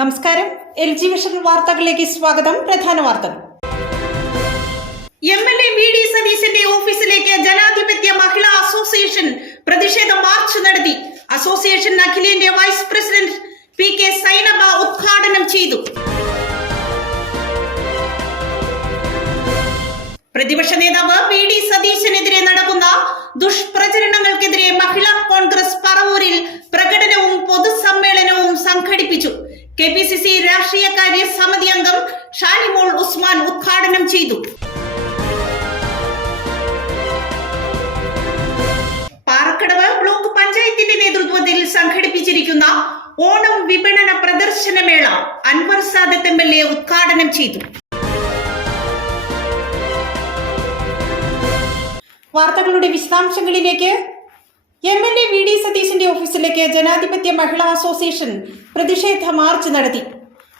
നമസ്കാരം. LG vision വാർത്തകളിലേക്ക് സ്വാഗതം. പ്രധാന വാർത്തകൾ. MLA VD സതീശന്റെ ഓഫീസിലേക്ക് ജനാധിപത്യ മഹിളാ അസോസിയേഷൻ പ്രതിഷേധ മാർച്ച് നടത്തി. അസോസിയേഷൻ അഖിലേന്ത്യാ വൈസ് പ്രസിഡന്റ് PK സൈനബ ഉദ്ഘാടനം ചെയ്തു. പ്രതിപക്ഷ നേതാവ് VD സതീശനെതിരെ നടക്കുന്ന ദുഷ്പ്രചരണങ്ങൾക്കെതിരെ മഹിളാ കോൺഗ്രസ് പറവൂരിൽ പ്രകടനവും പൊതുസമ്മേളനവും സംഘടിപ്പിച്ചു. KPCC രാഷ്ട്രീയകാര്യ സമിതി അംഗം ഷാനിമോൾ ഉസ്മാൻ ഉദ്ഘാടനം ചെയ്തു. പാറക്കടവ് ബ്ലോക്ക് പഞ്ചായത്തിന്റെ നേതൃത്വത്തിൽ സംഘടിപ്പിച്ചിരിക്കുന്ന ഓണം വിപണന പ്രദർശനമേള അൻവർ സാദത്ത് MLA ഉദ്ഘാടനം ചെയ്തു. വാർത്തകളുടെ വിശദാംശങ്ങളിലേക്ക്. MLA VD സതീശന്റെ ഓഫീസിലേക്ക് ജനാധിപത്യ മഹിളാ അസോസിയേഷൻ പ്രതിഷേധ മാർച്ച് നടത്തി.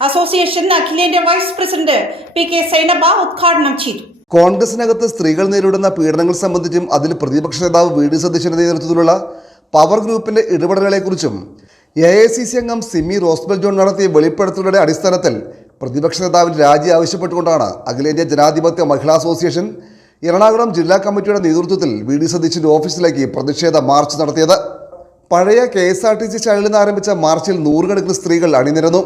അസോസിയേഷൻ അഖിലേന്ത്യാ വൈസ് പ്രസിഡന്റ് PK സൈനബ ഉദ്ഘാടനം ചെയ്തു. കോൺഗ്രസിനകത്ത് സ്ത്രീകൾ നേരിടുന്ന പീഡനങ്ങൾ സംബന്ധിച്ചും അതിൽ പ്രതിപക്ഷ നേതാവ് VD സതീശന്റെ നേതൃത്വത്തിലുള്ള പവർ ഗ്രൂപ്പിന്റെ ഇടപെടലുകളെക്കുറിച്ചും AICC അംഗം സിമി റോസ്ബൽ ജോൺ നടത്തിയ വെളിപ്പെടുത്തലുകളുടെ അടിസ്ഥാനത്തിൽ പ്രതിപക്ഷ നേതാവിന് രാജി ആവശ്യപ്പെട്ടുകൊണ്ടാണ് അഖിലേന്ത്യാ ജനാധിപത്യ മഹിളാ അസോസിയേഷൻ എറണാകുളം ജില്ലാ കമ്മിറ്റിയുടെ നേതൃത്വത്തിൽ VD സതീശന്റെ ഓഫീസിലേക്ക് പ്രതിഷേധ മാർച്ച് നടത്തിയത്. പഴയ KSRTC സ്റ്റാൻഡിൽ നിന്ന് ആരംഭിച്ച മാർച്ചിൽ നൂറുകണക്കിന് സ്ത്രീകൾ അണിനിരന്നു.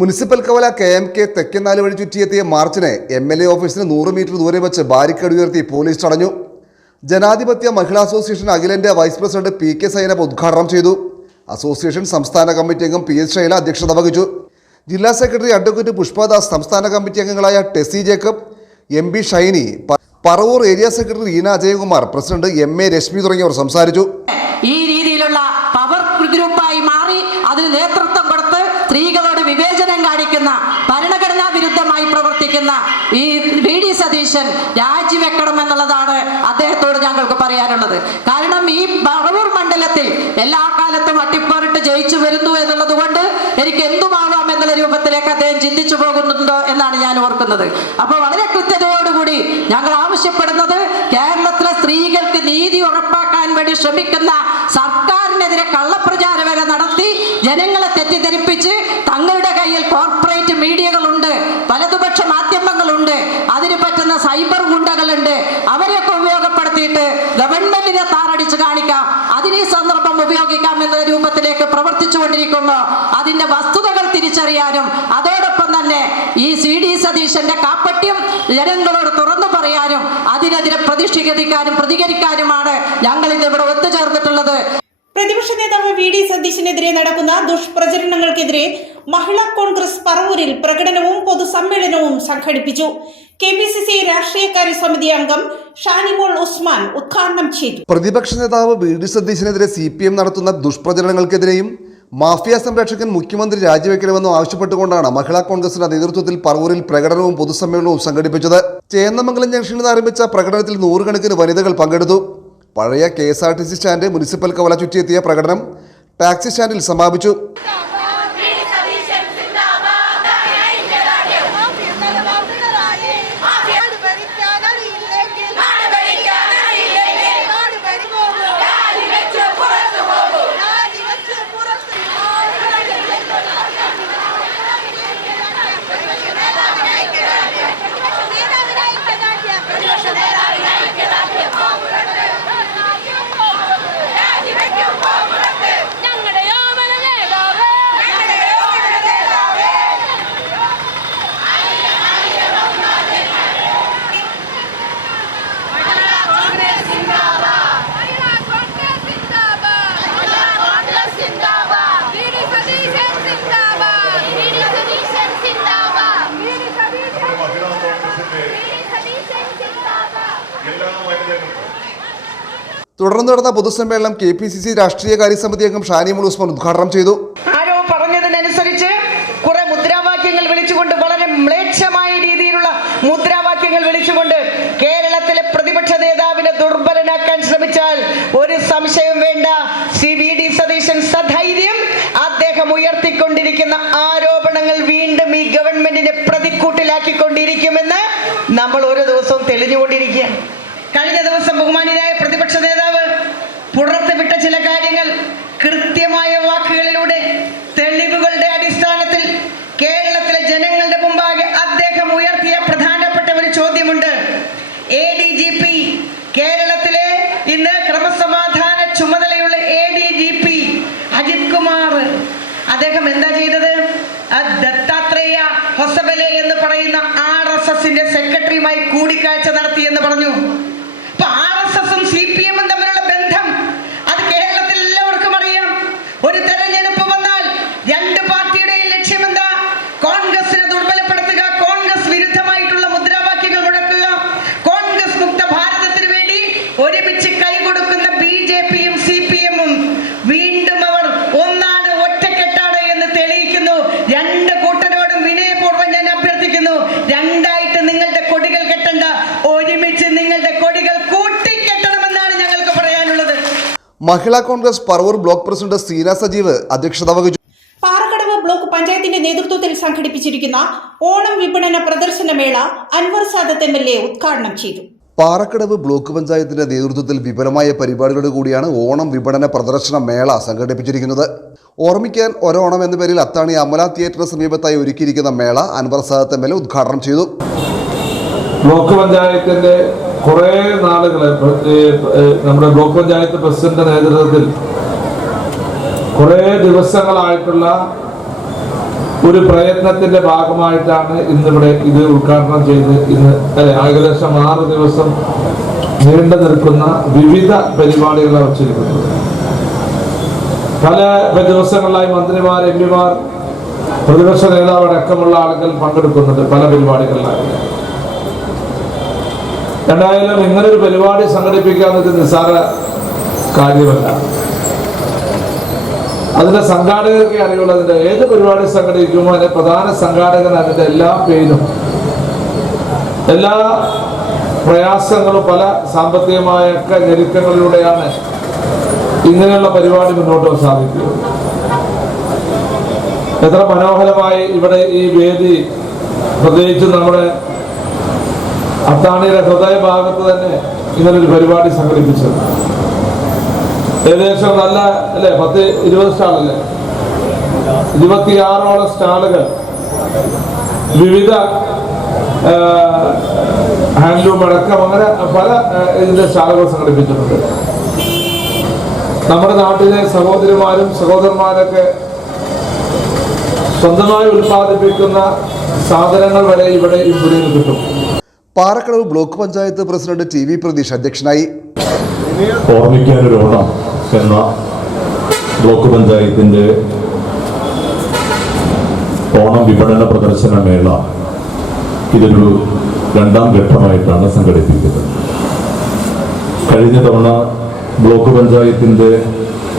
മുനിസിപ്പൽ കവല KMK തെക്കനാല് വഴി ചുറ്റിയെത്തിയ മാർച്ചിനെ MLA ഓഫീസിന് 100 മീറ്റർ ദൂരെ വെച്ച് ബാരിക്കേഡ് ഉയർത്തി പോലീസ് തടഞ്ഞു. ജനാധിപത്യ മഹിളാ അസോസിയേഷൻ അഖിലേന്ത്യാ വൈസ് പ്രസിഡന്റ് PK സൈനബ ഉദ്ഘാടനം ചെയ്തു. അസോസിയേഷൻ സംസ്ഥാന കമ്മിറ്റി അംഗം PS ശൈല അധ്യക്ഷത വഹിച്ചു. ജില്ലാ സെക്രട്ടറി അഡ്വക്കേറ്റ് പുഷ്പദാസ്, സംസ്ഥാന കമ്മിറ്റി അംഗങ്ങളായ Tessy Jacob, MB Shiny, Paravur area secretary Eena Ajayakumar, president MA Reshmi തുടങ്ങിയവർ സംസാരിച്ചു. ഈ രീതിയിലുള്ള പവർ ഗ്രൂപ്പായി മാറി അതിന് നേതൃത്വം കൊടുത്ത് സ്ത്രീകളോട് വിവേചനം കാണിക്കുന്ന, ഭരണഘടനാ വിരുദ്ധമായി പ്രവർത്തിക്കുന്ന ഈ VD സതീശൻ രാജിവെക്കണം എന്നുള്ളതാണ് അദ്ദേഹത്തോട് ഞങ്ങൾക്ക് പറയാനുള്ളത്. കാരണം ഈ പറവൂർ മണ്ഡലത്തിൽ എല്ലാ കാലത്തും അട്ടിപ്പറിട്ട് ജയിച്ചു വരുന്നു എന്നുള്ളത് കൊണ്ട് എനിക്ക് എന്തുമാവാം എന്നുള്ള രൂപത്തിലേക്ക് അദ്ദേഹം ചിന്തിച്ചു പോകുന്നുണ്ടോ എന്നാണ് ഞാൻ ഓർക്കുന്നത്. അപ്പോൾ വളരെ കൃത്യതയോടുകൂടി ഞങ്ങൾ ആവശ്യപ്പെടുന്നത് കേരളത്തിലെ സ്ത്രീകൾക്ക് നീതി ഉറപ്പാക്കാൻ വേണ്ടി ശ്രമിക്കുന്ന സർക്കാരിനെതിരെ കള്ളപ്രചാരം വരെ നടത്തി ജനങ്ങളെ തെറ്റിദ്ധരിപ്പിച്ച് തങ്ങളുടെ കയ്യിൽ കോർപ്പറേറ്റ് മീഡിയകളുണ്ട്, വലതുപക്ഷ മാധ്യമങ്ങളുണ്ട്, അതിന് പറ്റുന്ന സൈബർ ഗുണ്ടകളുണ്ട്, അവരെയൊക്കെ ഉപയോഗപ്പെടുത്തിയിട്ട് ഗവൺമെന്റിനെ താറടി കാണിച്ചു കാണിക്കാം, അതിന് ഈ സന്ദർഭം ഉപയോഗിക്കാം എന്ന രൂപത്തിലേക്ക് പ്രവർത്തിച്ചുകൊണ്ടിരിക്കുന്നു. അതിന്റെ വസ്തുതകൾ തിരിച്ചറിയാനും അതോടൊപ്പം തന്നെ ഈ CD സതീശന്റെ കാപ്പട്യം ജനങ്ങളോട് തുറന്നു പറയാനും അതിനെതിരെ പ്രതികരിക്കാനുമാണ് ഞങ്ങൾ ഇന്ന് ഇവിടെ ഒത്തുചേർന്നിട്ടുള്ളത്. പ്രതിപക്ഷ നേതാവ് VD സതീശനെതിരെ നടക്കുന്ന ദുഷ്പ്രചരണങ്ങൾക്കെതിരെ മഹിളാ കോൺഗ്രസ് പറവൂരിൽ പ്രകടനവും പൊതുസമ്മേളനവും സംഘടിപ്പിച്ചു. KPCC രാഷ്ട്രീയകാര്യ സമിതി അംഗം ഷാനിമോൾ ഉസ്മാൻ ഉദ്ഘാടനം ചെയ്തു. പ്രതിപക്ഷ നേതാവ് VD സതീശനെതിരെ CPM നടത്തുന്ന ദുഷ്പ്രചരണങ്ങൾക്കെതിരെയും മാഫിയ സംരക്ഷകൻ മുഖ്യമന്ത്രി രാജിവെക്കണമെന്നും ആവശ്യപ്പെട്ടുകൊണ്ടാണ് മഹിളാ കോൺഗ്രസിന്റെ നേതൃത്വത്തിൽ പറവൂരിൽ പ്രകടനവും പൊതുസമ്മേളനവും സംഘടിപ്പിച്ചത്. ചേന്നമംഗലം ജംഗ്ഷനിൽ നിന്ന് ആരംഭിച്ച പ്രകടനത്തിൽ നൂറുകണക്കിന് വനിതകൾ പങ്കെടുത്തു. പഴയ KSRTC സ്റ്റാൻഡ് മുനിസിപ്പൽ കവല ചുറ്റിയെത്തിയ പ്രകടനം ടാക്സി സ്റ്റാൻഡിൽ സമാപിച്ചു. തുടർന്ന് നടന്ന പൊതുസമ്മേളനം KPCC രാഷ്ട്രീയകാര്യ സമിതി അംഗം ഷാനിമോൾ ഉസ്മാൻ ഉദ്ഘാടനം ചെയ്തു. ആരോ പറഞ്ഞതിനനുസരിച്ച് കുറെ മുദ്രാവാക്യങ്ങൾ വിളിച്ചുകൊണ്ട്, വളരെ മ്ലേച്ഛമായ രീതിയിലുള്ള മുദ്രാവാക്യങ്ങൾ വിളിച്ചുകൊണ്ട് കേരളത്തിലെ പ്രതിപക്ഷ നേതാവിനെ ദുർബലനാക്കാൻ ശ്രമിച്ചാൽ ഒരു സംശയം വേണ്ട, VD സതീശൻ സധൈര്യം അദ്ദേഹം ഉയർത്തിക്കൊണ്ടിരിക്കുന്ന ആരോപണങ്ങൾ വീണ്ടും ഈ ഗവൺമെന്റിനെ പ്രതിക്കൂട്ടിലാക്കിക്കൊണ്ടിരിക്കുമെന്ന് നമ്മൾ ഓരോ ദിവസവും തെളിഞ്ഞുകൊണ്ടിരിക്കുകയാണ്. കഴിഞ്ഞ ദിവസം ബഹുമാന്യനായ പ്രതിപക്ഷ നേതാവ് പുറത്തുവിട്ട ചില കാര്യങ്ങൾ കൃത്യമായ വാക്കുകളിലൂടെ തെളിവുകളുടെ അടിസ്ഥാനത്തിൽ കേരളത്തിലെ ജനങ്ങളുടെ മുമ്പാകെ അദ്ദേഹം ഉയർത്തിയ പ്രധാനപ്പെട്ട ഒരു ചോദ്യമുണ്ട്. ADGP, കേരളത്തിലെ ഇന്ന് ക്രമസമാധാന ചുമതലയുള്ള ADGP അജിത് കുമാർ, അദ്ദേഹം എന്താ ചെയ്തത്? ദത്താത്രേയ ഹൊസബലെ എന്ന് പറയുന്ന RSSന്റെ സെക്രട്ടറിയുമായി കൂടിക്കാഴ്ച നടത്തിയെന്ന് പറഞ്ഞു. RSSും CPMും തമ്മിലുള്ള ബന്ധം അത് കേരളത്തിൽ എല്ലാവർക്കും അറിയാം. ഒരു തെരഞ്ഞെടുപ്പ് വന്നാൽ രണ്ട് പാർട്ടിയുടെയും ലക്ഷ്യം എന്താ? കോൺഗ്രസിനെ ദുർബലപ്പെടുത്തുക, കോൺഗ്രസ് വിരുദ്ധമായിട്ടുള്ള മുദ്രാവാക്യങ്ങൾ മുഴക്കുക. കോൺഗ്രസ് മുക്ത ഭാരതത്തിന് വേണ്ടി ഒരുമിച്ച് കൈകൊടുക്കുന്ന BJPയും CPMും വീണ്ടും അവർ ഒന്നാണ്, ഒറ്റക്കെട്ടാണ് എന്ന് തെളിയിക്കുന്നു. രണ്ട് കൂട്ടരോടും വിനയപൂർവ്വം ഞാൻ അഭ്യർത്ഥിക്കുന്നു, രണ്ടായിട്ട് നിങ്ങളുടെ കൊടികൾ കെട്ടണ്ട, ഒരുമിച്ച് നിങ്ങളുടെ കൊടികൾ കൂട്ടിക്കെട്ടണമെന്നാണ് ഞങ്ങൾക്ക് പറയാനുള്ളത്. മഹിളാ കോൺഗ്രസ് പറവൂർ ബ്ലോക്ക് പ്രസിഡന്റ് സീന സജീവ് അധ്യക്ഷത വഹിച്ചു. പാറക്കടവ് ബ്ലോക്ക് പഞ്ചായത്തിന്റെ നേതൃത്വത്തിൽ സംഘടിപ്പിച്ചിരിക്കുന്ന ഓണം വിപണന പ്രദർശനമേള അൻവർ സാദത്ത് MLA ഉദ്ഘാടനം ചെയ്തു. പാറക്കടവ് ബ്ലോക്ക് പഞ്ചായത്തിന്റെ നേതൃത്വത്തിൽ വിപുലമായ പരിപാടികളോട് കൂടിയാണ് ഓണം വിപണന പ്രദർശന മേള സംഘടിപ്പിച്ചിരിക്കുന്നത്. ഓർമ്മിക്കാൻ ഒരോണം എന്ന പേരിൽ അത്താണി അമല തിയേറ്ററിന് സമീപത്തായി ഒരുക്കിയിരിക്കുന്ന മേള അൻവർ സാദത്ത് MLA ഉദ്ഘാടനം ചെയ്തു. ബ്ലോക്ക് പഞ്ചായത്തിന്റെ കുറെ നാളുകളെ നമ്മുടെ ബ്ലോക്ക് പഞ്ചായത്ത് പ്രസിഡന്റ് നേതൃത്വത്തിൽ കുറെ ദിവസങ്ങളായിട്ടുള്ള ഒരു പ്രയത്നത്തിന്റെ ഭാഗമായിട്ടാണ് ഇന്നിവിടെ ഇത് ഉദ്ഘാടനം ചെയ്ത് ഇന്ന് ഏകദേശം 6 ദിവസം നീണ്ടു നിൽക്കുന്ന വിവിധ പരിപാടികളെ വച്ചിരിക്കുന്നത്. പല ദിവസങ്ങളിലായി മന്ത്രിമാർ, MPമാർ, പ്രതിപക്ഷ നേതാവ് അടക്കമുള്ള ആളുകൾ പങ്കെടുക്കുന്നുണ്ട് പല പരിപാടികളിലായി. എന്തായാലും ഇങ്ങനൊരു പരിപാടി സംഘടിപ്പിക്കാവുന്നത് നിസ്സാര കാര്യമല്ല. അതിന്റെ സംഘാടകർക്ക് അറിയുള്ളൂ. അതിന്റെ ഏത് പരിപാടി സംഘടിപ്പിക്കുമ്പോൾ അതിന്റെ പ്രധാന സംഘാടകൻ അതിന്റെ എല്ലാ പേരും, എല്ലാ പ്രയാസങ്ങളും, പല സാമ്പത്തികമായ ഒക്കെ ഞെരുക്കങ്ങളിലൂടെയാണ് ഇങ്ങനെയുള്ള പരിപാടി മുന്നോട്ട് സാധിക്കുക. എത്ര മനോഹരമായി ഇവിടെ ഈ വേദി, പ്രത്യേകിച്ച് നമ്മുടെ അത്താണിയുടെ ഹൃദയഭാഗത്ത് തന്നെ ഇങ്ങനൊരു പരിപാടി സംഘടിപ്പിച്ചത്. ഏകദേശം നല്ല അല്ലേ, 10-20 സ്റ്റാളല്ലേ, 26ഓളം സ്റ്റാളുകൾ, വിവിധ ഹാൻഡ്ലൂം അടക്കം അങ്ങനെ പല ഇതിന്റെ സ്റ്റാളുകൾ സംഘടിപ്പിച്ചിട്ടുണ്ട്. നമ്മുടെ നാട്ടിലെ സഹോദരിമാരും സഹോദരന്മാരൊക്കെ സ്വന്തമായി ഉൽപ്പാദിപ്പിക്കുന്ന സാധനങ്ങൾ വരെ ഇവിടെ ഇമ്പുരിയിൽ കിട്ടും. Parakkadavu block panchayat president T V Pratheesh അധ്യക്ഷനായി. ഓർമ്മിക്കാനൊരു ഓണം എന്ന ബ്ലോക്ക് പഞ്ചായത്തിന്റെ ഓണം വിപണന പ്രദർശന മേള ഇതൊരു രണ്ടാം ഘട്ടമായിട്ടാണ് സംഘടിപ്പിക്കുന്നത്. കഴിഞ്ഞ തവണ ബ്ലോക്ക് പഞ്ചായത്തിന്റെ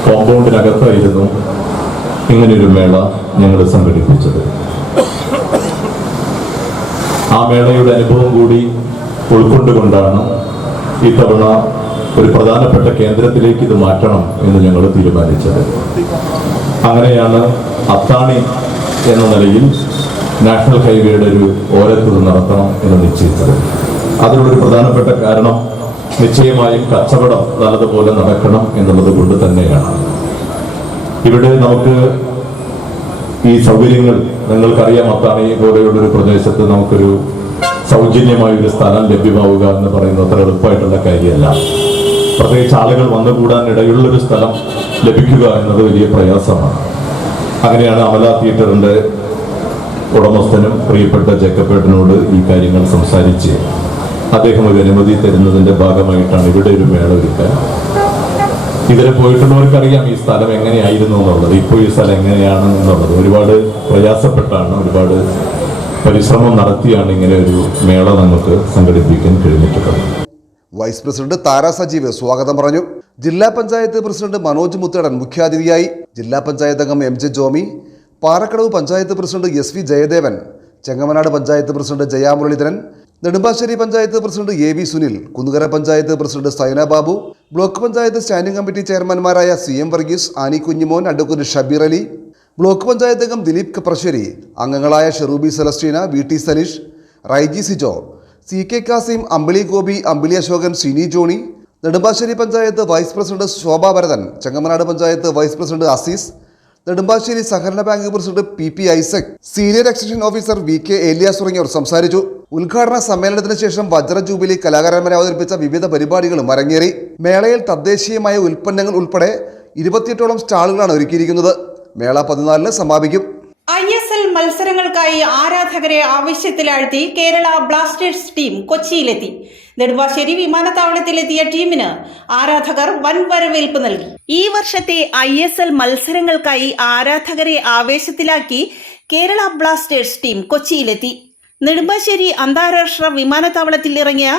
കോമ്പൗണ്ടിനകത്തായിരുന്നു ഇങ്ങനെയൊരു മേള ഞങ്ങൾ സംഘടിപ്പിച്ചത്. ആ മേളയുടെ അനുഭവം കൂടി ഉൾക്കൊണ്ടുകൊണ്ടാണ് ഇത്തവണ ഒരു പ്രധാനപ്പെട്ട കേന്ദ്രത്തിലേക്ക് ഇത് മാറ്റണം എന്ന് ഞങ്ങൾ തീരുമാനിച്ചത്. അങ്ങനെയാണ് അത്താണി എന്ന നിലയിൽ നാഷണൽ ഹൈവേയുടെ ഒരു ഓരത്ത് നടത്തണം എന്ന് നിശ്ചയിച്ചത്. അതിനുള്ളൊരു പ്രധാനപ്പെട്ട കാരണം നിശ്ചയമായും കച്ചവടം നല്ലതുപോലെ നടക്കണം എന്നുള്ളത് കൊണ്ട് തന്നെയാണ്. ഇവിടെ നമുക്ക് ഈ സൗകര്യങ്ങൾ നിങ്ങൾക്കറിയാം, അത്താണി പോലെയുള്ളൊരു പ്രദേശത്ത് നമുക്കൊരു സൗജന്യമായൊരു സ്ഥലം ലഭ്യമാവുക എന്ന് പറയുന്നത് അത്ര എളുപ്പമായിട്ടുള്ള കാര്യമല്ല. പ്രത്യേകിച്ച് ആളുകൾ വന്നുകൂടാൻ ഇടയുള്ളൊരു സ്ഥലം ലഭിക്കുക എന്നത് വലിയ പ്രയാസമാണ്. അങ്ങനെയാണ് അമല തിയേറ്ററിന്റെ ഉടമസ്ഥനും പ്രിയപ്പെട്ട ജേക്കബേട്ടനോട് ഈ കാര്യങ്ങൾ സംസാരിച്ച് അദ്ദേഹം ഒരു അനുമതി തരുന്നതിന്റെ ഭാഗമായിട്ടാണ് ഇവിടെ ഒരു മേള ഒരുക്കാൻ. ഇതിൽ പോയിട്ടുള്ളവർക്കറിയാം ഈ സ്ഥലം എങ്ങനെയായിരുന്നു എന്നുള്ളത്, ഇപ്പോൾ ഈ സ്ഥലം എങ്ങനെയാണ് എന്നുള്ളത്. ഒരുപാട് പ്രയാസപ്പെട്ടാണ്, ഒരുപാട് പരിശ്രമം നടത്തിയാണ് ഇങ്ങനെ ഒരു മേള നമുക്ക് സംഘടിപ്പിക്കാൻ കഴിഞ്ഞിട്ടുള്ളത്. വൈസ് പ്രസിഡന്റ് താര സജീവ് സ്വാഗതം പറഞ്ഞു. ജില്ലാ പഞ്ചായത്ത് പ്രസിഡന്റ് മനോജ് മുത്തേടൻ മുഖ്യാതിഥിയായി. ജില്ലാ പഞ്ചായത്ത് അംഗം M J Jomy, Parakkadavu panchayat president S V Jayadevan, Chengamanad panchayat president Jaya Muraleedharan, Nedumbassery panchayat president A V Sunil, Kunnukara panchayat president Saina Babu, block panchayat standing committee ചെയർമാൻമാരായ C M Varghese, Annie Kunjimon, advocate Shabeer Ali, block panchayat അംഗം ദിലീപ് കപ്രശ്ശേരി, അംഗങ്ങളായ Sheruby Celestina, V T Saneesh, Raiji Sijo, C K Kasim, Ambili Gopi, Ambili Asokan, Sini Johny, Nedumbassery panchayat vice president Shobha Bharathan, Chengamanad panchayat vice president Azeez, Nedumbassery സഹകരണ bank president P P Isaac, senior extension officer V K Elias തുടങ്ങിയവർ സംസാരിച്ചു. ഉദ്ഘാടന സമ്മേളനത്തിന് ശേഷം വജ്ര jubilee കലാകാരന്മാരെ അവതരിപ്പിച്ച വിവിധ പരിപാടികളും അരങ്ങേറി. മേളയിൽ തദ്ദേശീയമായ ഉൽപ്പന്നങ്ങൾ ഉൾപ്പെടെ 28ഓളം സ്റ്റാളുകളാണ് ഒരുക്കിയിരിക്കുന്നത്. മേള 14-ന് സമാപിക്കും. ISL മത്സരങ്ങൾക്കായി ആരാധകരെ ആവശ്യത്തിലാഴ്ത്തി കേരള ബ്ലാസ്റ്റേഴ്സ് ടീം കൊച്ചിയിലെത്തി. നെടുമ്പാശ്ശേരി വിമാനത്താവളത്തിലെത്തിയ ടീമിന് ആരാധകർ വൻ വരവേൽപ്പ് നൽകി. ഈ വർഷത്തെ ISL മത്സരങ്ങൾക്കായി ആരാധകരെ ആവേശത്തിലാക്കി കേരള ബ്ലാസ്റ്റേഴ്സ് ടീം കൊച്ചിയിലെത്തി. നെടുമ്പാശ്ശേരി അന്താരാഷ്ട്ര വിമാനത്താവളത്തിൽ ഇറങ്ങിയ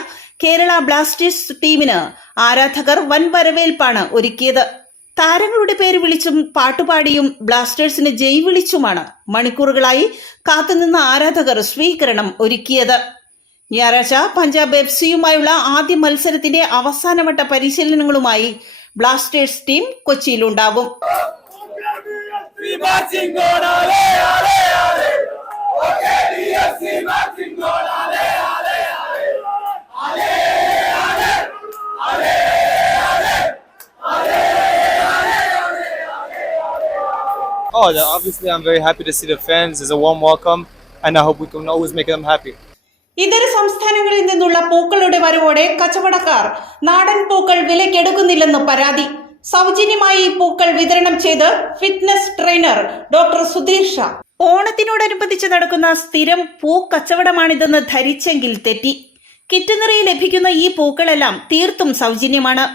കേരള ബ്ലാസ്റ്റേഴ്സ് ടീമിന് ആരാധകർ വൻ വരവേൽപ്പാണ് ഒരുക്കിയത്. താരങ്ങളുടെ പേര് വിളിച്ചും പാട്ടുപാടിയും ബ്ലാസ്റ്റേഴ്സിന് ജയ് വിളിച്ചുമാണ് മണിക്കൂറുകളായി കാത്തുനിന്ന ആരാധകർ സ്വീകരണം ഒരുക്കിയത്. ഞായറാഴ്ച പഞ്ചാബ് FC-യുമായുള്ള ആദ്യ മത്സരത്തിന്റെ അവസാനവട്ട പരിശീലനങ്ങളുമായി ബ്ലാസ്റ്റേഴ്സ് ടീം കൊച്ചിയിലുണ്ടാകും. Oh, obviously I'm very happy to see the fans. It's a warm welcome and I hope we can always make them happy. ഇതര സംസ്ഥാനങ്ങളിൽ നിന്നുള്ള പൂക്കളുടെ വരവോടെ കച്ചവടക്കാർ നാടൻ പൂക്കൾ വിലക്കെടുക്കുന്നില്ലെന്ന് പരാതി. സൗജന്യമായി പൂക്കൾ വിതരണം ചെയ്ത് fitness trainer doctor Sudheer Shah. ഓണത്തിനോടനുബന്ധിച്ച് നടക്കുന്ന സ്ഥിരം പൂ കച്ചവടമാണിതെന്ന് ധരിച്ചെങ്കിൽ തെറ്റി. കിറ്റ് നിറയെ ലഭിക്കുന്ന ഈ പൂക്കളെല്ലാം തീർത്തും സൗജന്യമാണ്.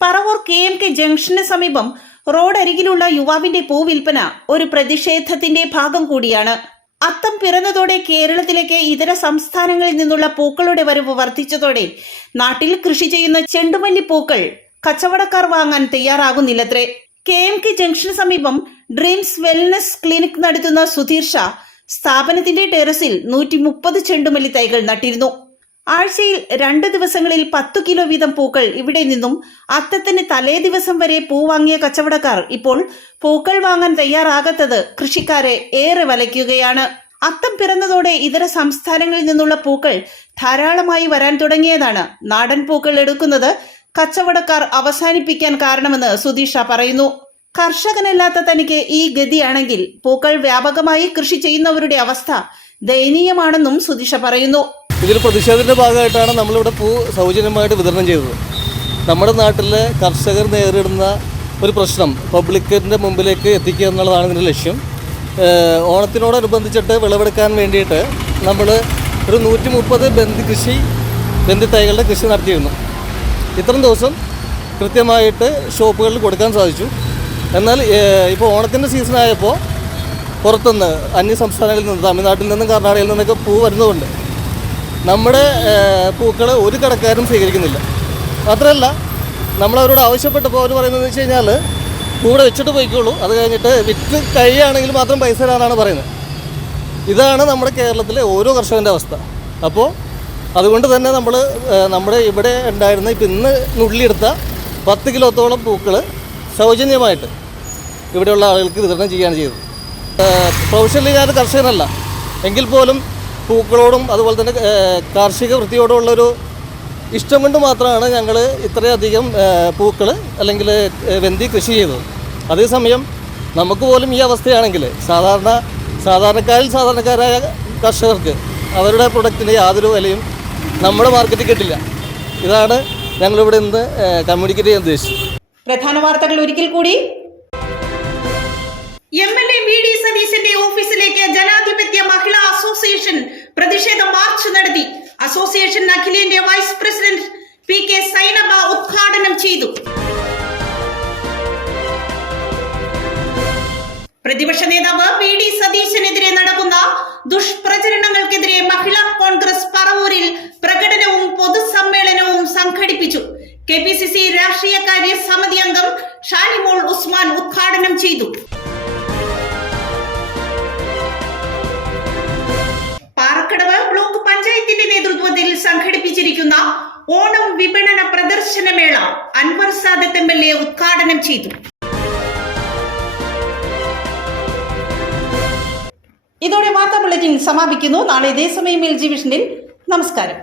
പറവൂർ KMK ജംഗ്ഷന് സമീപം റോഡരികിലുള്ള യുവാവിന്റെ പൂവിൽപ്പന ഒരു പ്രതിഷേധത്തിന്റെ ഭാഗം കൂടിയാണ്. അത്തം പിറന്നതോടെ കേരളത്തിലേക്ക് ഇതര സംസ്ഥാനങ്ങളിൽ നിന്നുള്ള പൂക്കളുടെ വരവ് വർദ്ധിച്ചതോടെ നാട്ടിൽ കൃഷി ചെയ്യുന്ന ചെണ്ടുമല്ലി പൂക്കൾ കച്ചവടക്കാർ വാങ്ങാൻ തയ്യാറാകുന്നില്ലത്രേ. KMK ജംഗ്ഷന് സമീപം ഡ്രീംസ് വെൽനസ് ക്ലിനിക് നടത്തുന്ന സുധീർ ഷാ സ്ഥാപനത്തിന്റെ ടെറസിൽ 130 ചെണ്ടുമല്ലി തൈകൾ നട്ടിരുന്നു. ആഴ്ചയിൽ 2 ദിവസങ്ങളിൽ 10 കിലോ വീതം പൂക്കൾ ഇവിടെ നിന്നും അത്തത്തിന് തലേ ദിവസം വരെ പൂ വാങ്ങിയ കച്ചവടക്കാർ ഇപ്പോൾ പൂക്കൾ വാങ്ങാൻ തയ്യാറാകാത്തത് കൃഷിക്കാരെ ഏറെ വലയ്ക്കുകയാണ്. അത്തം പിറന്നതോടെ ഇതര സംസ്ഥാനങ്ങളിൽ നിന്നുള്ള പൂക്കൾ ധാരാളമായി വരാൻ തുടങ്ങിയതാണ് നാടൻ പൂക്കൾ എടുക്കുന്നത് കച്ചവടക്കാർ അവസാനിപ്പിക്കാൻ കാരണമെന്ന് സുധീഷ പറയുന്നു. കർഷകനല്ലാത്ത തനിക്ക് ഈ ഗതിയാണെങ്കിൽ പൂക്കൾ വ്യാപകമായി കൃഷി ചെയ്യുന്നവരുടെ അവസ്ഥ ദയനീയമാണെന്നും സുധീഷ പറയുന്നു. ഇതിൽ പ്രതിഷേധത്തിൻ്റെ ഭാഗമായിട്ടാണ് നമ്മളിവിടെ പൂ സൗജന്യമായിട്ട് വിതരണം ചെയ്തത്. നമ്മുടെ നാട്ടിലെ കർഷകർ നേരിടുന്ന ഒരു പ്രശ്നം പബ്ലിക്കിൻ്റെ മുമ്പിലേക്ക് എത്തിക്കുക എന്നുള്ളതാണ് ഇതിൻ്റെ ലക്ഷ്യം. ഓണത്തിനോടനുബന്ധിച്ചിട്ട് വിളവെടുക്കാൻ വേണ്ടിയിട്ട് നമ്മൾ ഒരു 130 ബന്ദി തൈകളുടെ കൃഷി നടത്തിയിരുന്നു. ഇത്രയും ദിവസം കൃത്യമായിട്ട് ഷോപ്പുകളിൽ കൊടുക്കാൻ സാധിച്ചു. എന്നാൽ ഇപ്പോൾ ഓണത്തിൻ്റെ സീസണായപ്പോൾ പുറത്തുനിന്ന് അന്യ സംസ്ഥാനങ്ങളിൽ നിന്ന്, തമിഴ്നാട്ടിൽ നിന്നും കർണാടകയിൽ നിന്നൊക്കെ പൂ വരുന്നതുകൊണ്ട് നമ്മുടെ പൂക്കൾ ഒരു കടക്കാരും സ്വീകരിക്കുന്നില്ല. മാത്രമല്ല, നമ്മളവരോട് ആവശ്യപ്പെട്ടപ്പോൾ അവർ പറയുന്നത് വെച്ച് കഴിഞ്ഞാൽ കൂടെ വെച്ചിട്ട് പോയിക്കോളൂ, അത് കഴിഞ്ഞിട്ട് വിറ്റ് കഴിയുകയാണെങ്കിൽ മാത്രം പൈസ തരാനാണ് പറയുന്നത്. ഇതാണ് നമ്മുടെ കേരളത്തിലെ ഓരോ കർഷകൻ്റെ അവസ്ഥ. അപ്പോൾ അതുകൊണ്ട് തന്നെ നമ്മുടെ ഇവിടെ ഉണ്ടായിരുന്ന ഇപ്പം ഇന്ന് നുള്ളിയെടുത്ത 10 കിലോത്തോളം പൂക്കൾ സൗജന്യമായിട്ട് ഇവിടെയുള്ള ആളുകൾക്ക് വിതരണം ചെയ്യുകയാണ് ചെയ്തത്. പ്രൊഫഷണലി ഞാൻ കർഷകനല്ല, എങ്കിൽ പോലും പൂക്കളോടും അതുപോലെ തന്നെ കാർഷിക വൃത്തിയോടുള്ളൊരു ഇഷ്ടം കൊണ്ട് മാത്രമാണ് ഞങ്ങൾ ഇത്രയധികം പൂക്കൾ അല്ലെങ്കിൽ വെന്തി കൃഷി ചെയ്തത്. അതേസമയം നമുക്ക് പോലും ഈ അവസ്ഥയാണെങ്കിൽ സാധാരണക്കാരായ കർഷകർക്ക് അവരുടെ പ്രൊഡക്റ്റിന് യാതൊരു വിലയും നമ്മുടെ മാർക്കറ്റിൽ കിട്ടില്ല. ഇതാണ് ഞങ്ങളിവിടെ ഇന്ന് കമ്മ്യൂണിക്കേറ്റ് ചെയ്യാൻ ഉദ്ദേശിച്ചത്. പ്രധാന വാർത്തകൾ ഒരിക്കൽ കൂടി. MLA VD സതീശന്റെ ഓഫീസിലേക്ക് ജനാധിപത്യ മഹിളാ അസോസിയേഷൻ പ്രതിഷേധ മാർച്ച് നടത്തി. അസോസിയേഷൻ അഖിലേന്ത്യാ വൈസ് പ്രസിഡന്റ് PK സൈനബ ഉദ്ഘാടനം ചെയ്തു. പ്രതിപക്ഷ നേതാവ് VD സതീശനെതിരെ നടക്കുന്ന ദുഷ്പ്രചരണങ്ങൾക്കെതിരെ മഹിളാ കോൺഗ്രസ് പറവൂരിൽ പ്രകടനവും പൊതുസമ്മേളനവും സംഘടിപ്പിച്ചു. KPCC രാഷ്ട്രീയകാര്യ സമിതി അംഗം ഷാനിമോൾ ഉസ്മാൻ ഉദ്ഘാടനം ചെയ്തു. പാറക്കടവ് ബ്ലോക്ക് പഞ്ചായത്തിന്റെ നേതൃത്വത്തിൽ സംഘടിപ്പിച്ചിരിക്കുന്ന ഓണം വിപണന പ്രദർശനമേള അൻവർ സാദത്ത് MLA ഉദ്ഘാടനം ചെയ്തു. ഇതോടെ വാർത്താ ബുള്ളറ്റിൻ സമാപിക്കുന്നു. നാളെ ഇതേ സമയം LG വിഷനിൽ. നമസ്കാരം.